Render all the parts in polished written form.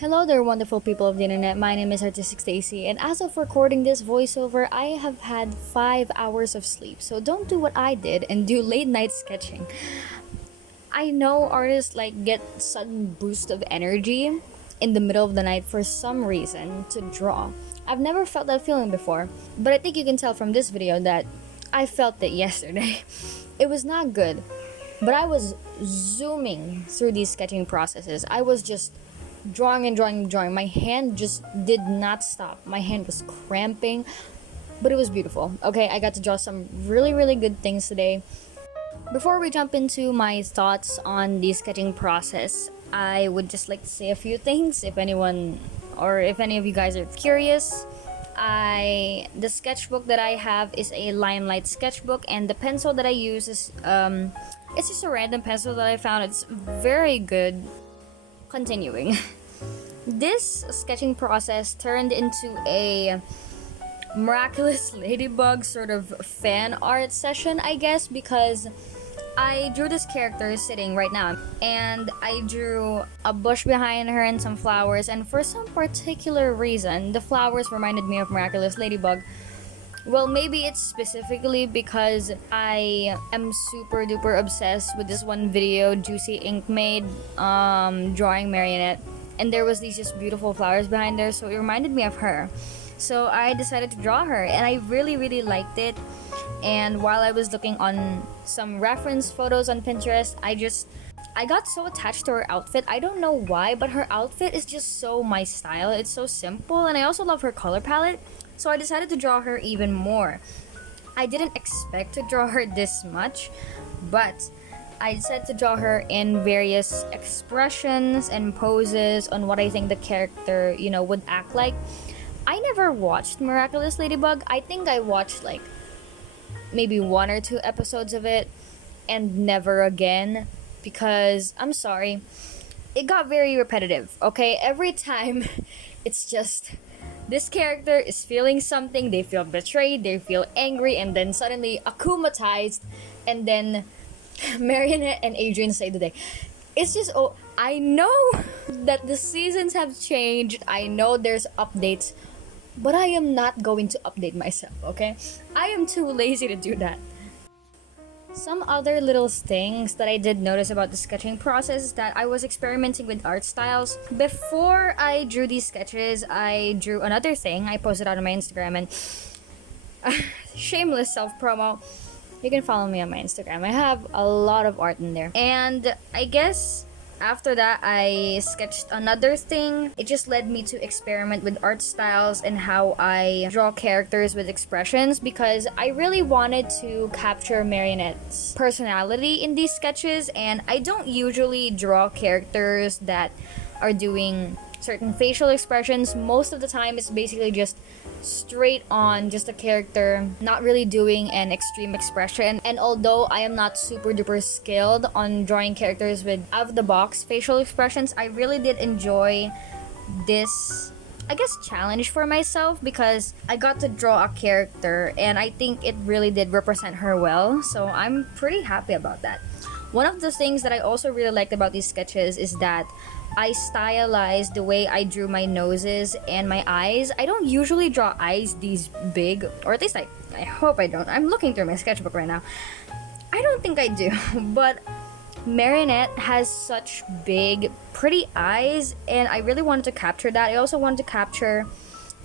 Hello there, wonderful people of the internet. My name is Artistic Stacy, and as of recording this voiceover, I have had 5 hours of sleep. So don't do what I did and do late night sketching. I know artists get sudden boost of energy in the middle of the night for some reason to draw. I've never felt that feeling before, but I think you can tell from this video that I felt it yesterday. It was not good, but I was zooming through these sketching processes. I was just drawing and drawing and drawing. My hand just did not stop. My hand was cramping, but it was beautiful. Okay, I got to draw some really good things today. Before we jump into my thoughts on the sketching process, I would just like to say a few things if anyone or if any of you guys are curious. The sketchbook that I have is a Limelight sketchbook, and the pencil that I use is it's just a random pencil that I found. It's very good. Continuing. This sketching process turned into a Miraculous Ladybug sort of fan art session, I guess, because I drew this character sitting right now, and I drew a bush behind her and some flowers, and for some particular reason, the flowers reminded me of Miraculous Ladybug. Well, maybe it's specifically because I am super duper obsessed with this one video Juicy Ink made drawing Marionette, and there was these just beautiful flowers behind there, so it reminded me of her. So I decided to draw her, and I really liked it. And while I was looking on some reference photos on Pinterest, I got so attached to her outfit. I don't know why, but her outfit is just so my style. It's so simple, and I also love her color palette. So I decided to draw her even more. I didn't expect to draw her this much, but I decided to draw her in various expressions and poses on what I think the character, would act like. I never watched Miraculous Ladybug. I think I watched maybe 1 or 2 episodes of it and never again, because I'm sorry, it got very repetitive. Okay, every time it's just this character is feeling something, they feel betrayed, they feel angry, and then suddenly akumatized, and then Marionette and Adrian save the day. It's just, I know that the seasons have changed, I know there's updates, but I am not going to update myself, okay? I am too lazy to do that. Some other little things that I did notice about the sketching process is that I was experimenting with art styles. Before I drew these sketches, I drew another thing. I posted it on my Instagram, and shameless self-promo. You can follow me on my Instagram. I have a lot of art in there. And I guess after that, I sketched another thing. It just led me to experiment with art styles and how I draw characters with expressions, because I really wanted to capture Marionette's personality in these sketches, and I don't usually draw characters that are doing certain facial expressions. Most of the time, it's basically just straight on, just a character not really doing an extreme expression. And although I am not super duper skilled on drawing characters with out of the box facial expressions, I really did enjoy this, I guess, challenge for myself, because I got to draw a character and I think it really did represent her well, so I'm pretty happy about that. One of the things that I also really liked about these sketches is that I stylized the way I drew my noses and my eyes. I don't usually draw eyes these big, or at least I hope I don't. I'm looking through my sketchbook right now. I don't think I do, but Marionette has such big, pretty eyes, and I really wanted to capture that. I also wanted to capture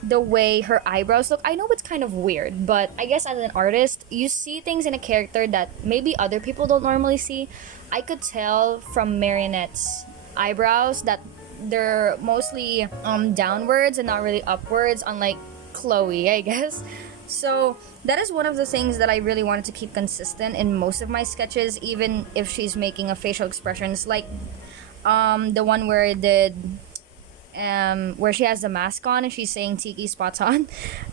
the way her eyebrows look. I know it's kind of weird, but I guess as an artist, you see things in a character that maybe other people don't normally see. I could tell from Marionette's eyebrows that they're mostly downwards and not really upwards, unlike Chloe, I guess. So that is one of the things that I really wanted to keep consistent in most of my sketches, even if she's making a facial expressions, like the one where I did where she has the mask on and she's saying Tiki spots on.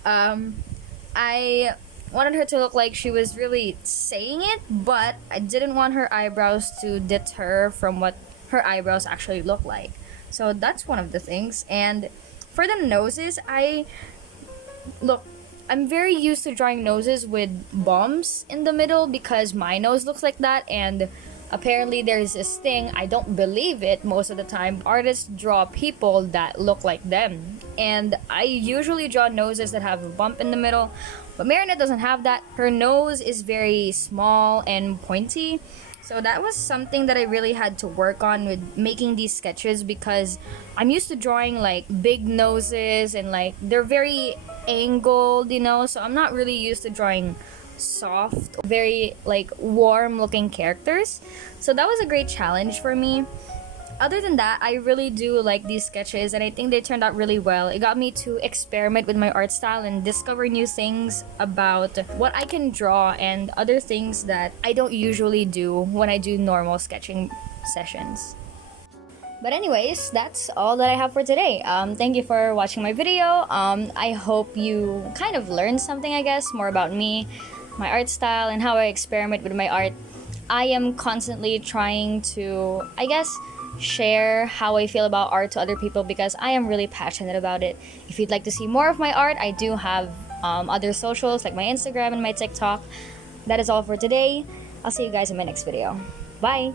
I wanted her to look like she was really saying it, but I didn't want her eyebrows to deter from what her eyebrows actually look like. So that's one of the things. And for the noses, I'm very used to drawing noses with bumps in the middle because my nose looks like that, and Apparently, there's this thing, I don't believe it most of the time. Artists draw people that look like them. And I usually draw noses that have a bump in the middle, but Marinette doesn't have that. Her nose is very small and pointy. So that was something that I really had to work on with making these sketches, because I'm used to drawing like big noses and like they're very angled, so I'm not really used to drawing soft, very like warm looking characters. So that was a great challenge for me. Other than that, I really do like these sketches and I think they turned out really well. It got me to experiment with my art style and discover new things about what I can draw and other things that I don't usually do when I do normal sketching sessions. But anyways, that's all that I have for today. Thank you for watching my video. I hope you kind of learned something, I guess, more about me, my art style, and how I experiment with my art. I am constantly trying to, I guess, share how I feel about art to other people because I am really passionate about it. If you'd like to see more of my art, I do have other socials like my Instagram and my TikTok. That is all for today. I'll see you guys in my next video. Bye!